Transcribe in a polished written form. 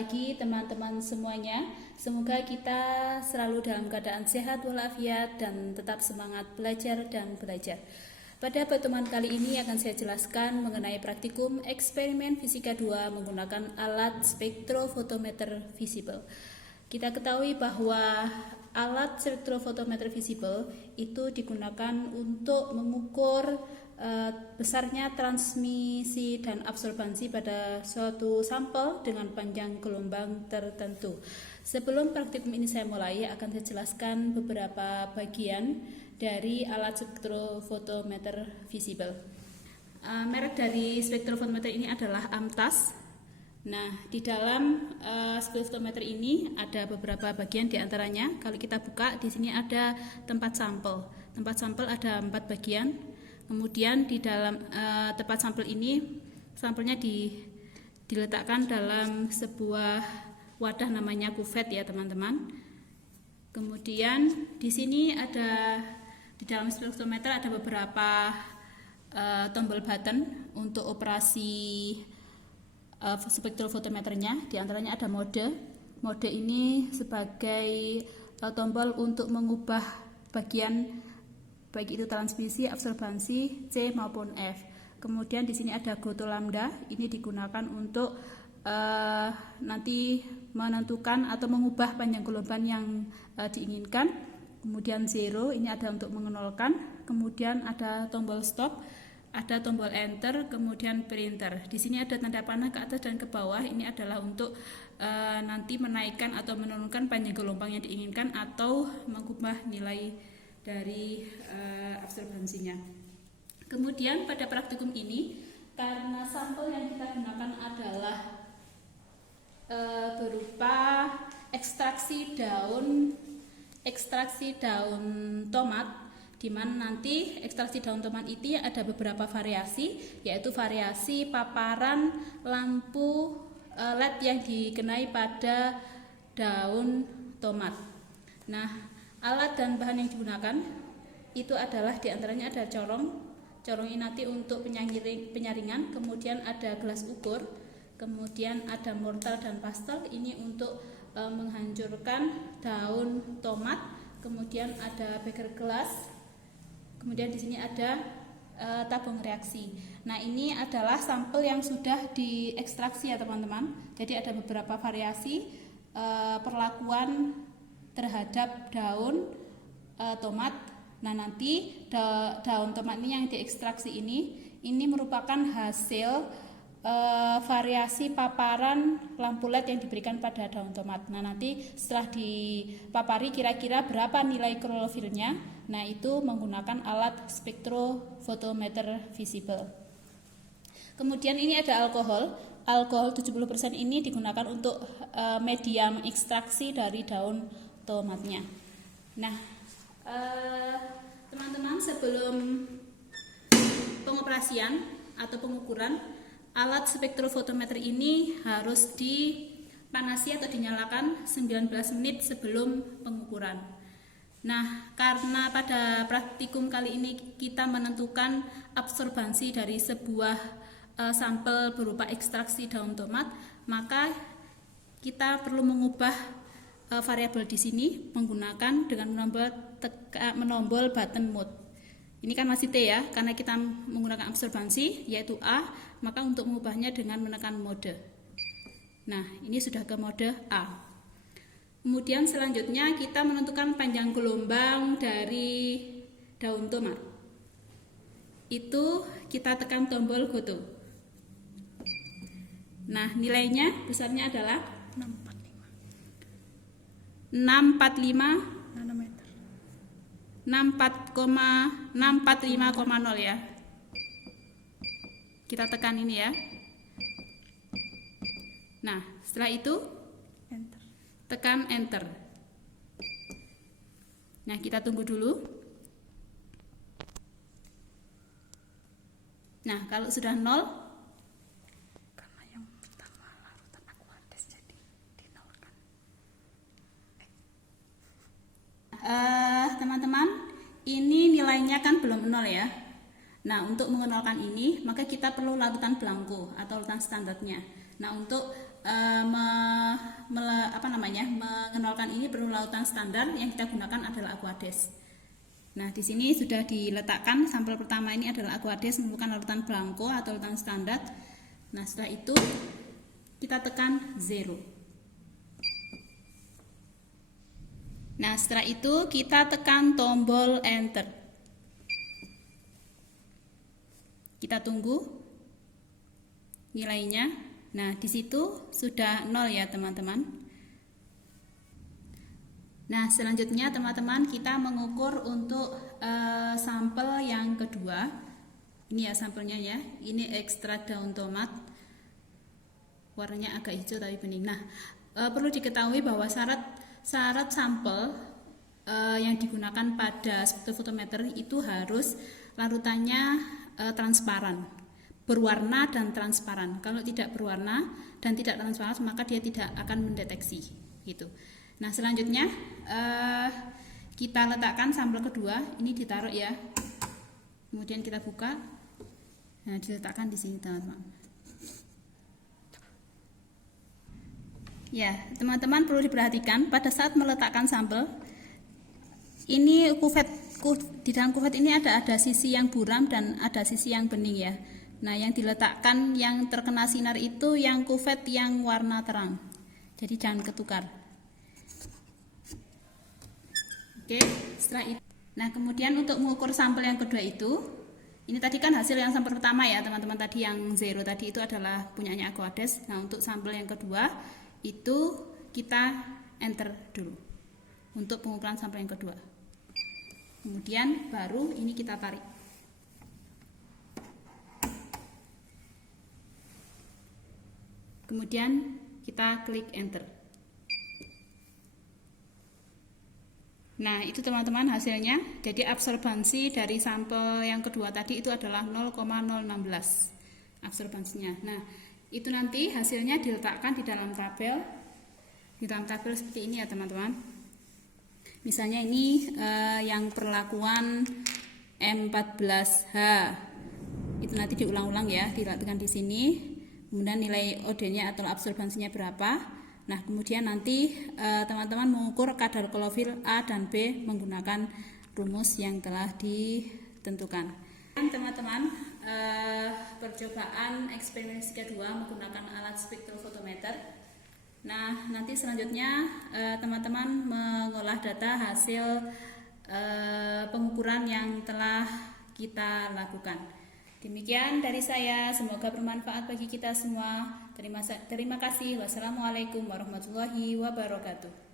lagi teman-teman semuanya. Semoga kita selalu dalam keadaan sehat walafiat dan tetap semangat belajar dan belajar. Pada pertemuan kali ini akan saya jelaskan mengenai praktikum eksperimen fisika 2 menggunakan alat spektrofotometer visible. Kita ketahui bahwa alat spektrofotometer visible itu digunakan untuk mengukur besarnya transmisi dan absorbansi pada suatu sampel dengan panjang gelombang tertentu. Sebelum praktikum ini saya mulai, akan saya jelaskan beberapa bagian dari alat spektrofotometer visible. Merek dari spektrofotometer ini adalah AMTAS. Nah, di dalam spektrometer ini ada beberapa bagian, diantaranya kalau kita buka di sini ada tempat sampel. Tempat sampel ada 4 bagian. Kemudian di dalam tempat sampel ini, sampelnya diletakkan dalam sebuah wadah namanya kuvet ya teman-teman. Kemudian di sini di dalam spektrometer ada beberapa tombol button untuk operasi spektrofotometernya. Di antaranya ada mode. Mode ini sebagai tombol untuk mengubah bagian baik itu transmisi, absorbansi, C maupun F. Kemudian di sini ada goto lambda, ini digunakan untuk nanti menentukan atau mengubah panjang gelombang yang diinginkan. Kemudian 0, ini ada untuk mengenolkan. Kemudian ada tombol stop, ada tombol enter, kemudian printer. Di sini ada tanda panah ke atas dan ke bawah, ini adalah untuk nanti menaikkan atau menurunkan panjang gelombang yang diinginkan atau mengubah nilai dari absorbansinya. Kemudian pada praktikum ini, karena sampel yang kita gunakan adalah berupa ekstraksi daun tomat, di mana nanti ekstraksi daun tomat itu ada beberapa variasi, yaitu variasi paparan lampu LED yang dikenai pada daun tomat. Nah, alat dan bahan yang digunakan itu adalah diantaranya ada corong ini nanti untuk penyaringan, kemudian ada gelas ukur, kemudian ada mortar dan pastel, ini untuk menghancurkan daun tomat, kemudian ada beker gelas, kemudian di sini ada tabung reaksi. Nah, ini adalah sampel yang sudah diekstraksi ya teman-teman. Jadi ada beberapa variasi perlakuan terhadap daun tomat. Nah, nanti daun tomat ini yang diekstraksi ini merupakan hasil variasi paparan lampu LED yang diberikan pada daun tomat. Nah, nanti setelah dipapari kira-kira berapa nilai klorofilnya, nah itu menggunakan alat spektrofotometer visible. Kemudian ini ada alkohol 70% ini digunakan untuk media ekstraksi dari daun tomatnya. Nah, teman-teman, sebelum pengoperasian atau pengukuran, alat spektrofotometer ini harus dipanasi atau dinyalakan 19 menit sebelum pengukuran. Nah, karena pada praktikum kali ini kita menentukan absorbansi dari sebuah sampel berupa ekstraksi daun tomat, maka kita perlu mengubah variabel di sini menggunakan dengan menombol button mode. Ini kan masih T ya, karena kita menggunakan absorbansi yaitu A, maka untuk mengubahnya dengan menekan mode. Nah, ini sudah ke mode A. Kemudian selanjutnya kita menentukan panjang gelombang dari daun tomat. Itu kita tekan tombol goto. Nah, nilainya besarnya adalah 645 nanometer. 645,0 ya. Kita tekan ini ya. Nah, setelah itu tekan enter. Nah, kita tunggu dulu. Nah, kalau sudah 0, karena yang pertama larutan aqueous jadi dinolkan. Teman-teman, ini nilainya kan belum 0 ya. Nah, untuk mengenolkan ini, maka kita perlu larutan blanko atau larutan standarnya. Nah, untuk mengenalkan ini perlu larutan standar. Yang kita gunakan adalah Aquades. Nah, di sini sudah diletakkan sampel pertama ini adalah Aquades merupakan larutan blanco atau larutan standar. Nah, setelah itu kita tekan 0. Nah, setelah itu kita tekan tombol enter. Kita tunggu nilainya. Nah, di situ sudah 0 ya, teman-teman. Nah, selanjutnya teman-teman kita mengukur untuk sampel yang kedua. Ini ya sampelnya ya. Ini ekstrak daun tomat. Warnanya agak hijau tapi bening. Nah, perlu diketahui bahwa syarat sampel yang digunakan pada spektrofotometer itu harus larutannya transparan, berwarna dan transparan. Kalau tidak berwarna dan tidak transparan maka dia tidak akan mendeteksi gitu. Nah, selanjutnya kita letakkan sampel kedua, ini ditaruh ya. Kemudian kita buka. Nah, diletakkan di sini, teman-teman. Ya, teman-teman perlu diperhatikan pada saat meletakkan sampel. Ini di dalam kuvet ini ada sisi yang buram dan ada sisi yang bening ya. Nah, yang diletakkan yang terkena sinar itu yang kuvet yang warna terang. Jadi jangan ketukar. Oke, setelah itu. Nah, kemudian untuk mengukur sampel yang kedua itu, ini tadi kan hasil yang sampel pertama ya, teman-teman. Tadi yang 0 tadi itu adalah punyanya Aquades. Nah, untuk sampel yang kedua itu kita enter dulu untuk pengukuran sampel yang kedua. Kemudian baru ini kita tarik. Kemudian kita klik enter. Nah, itu teman-teman hasilnya. Jadi absorbansi dari sampel yang kedua tadi itu adalah 0,016 absorbansinya. Nah, itu nanti hasilnya diletakkan di dalam tabel. Di dalam tabel seperti ini ya, teman-teman. Misalnya ini yang perlakuan M14H. Itu nanti diulang-ulang ya, diletakkan di sini. Kemudian nilai OD-nya atau absorbansinya berapa. Nah, kemudian nanti teman-teman mengukur kadar klorofil A dan B menggunakan rumus yang telah ditentukan. Teman-teman, percobaan eksperimen kedua menggunakan alat spektrofotometer. Nah, nanti selanjutnya teman-teman mengolah data hasil pengukuran yang telah kita lakukan. Demikian dari saya, semoga bermanfaat bagi kita semua. Terima kasih. Wassalamualaikum warahmatullahi wabarakatuh.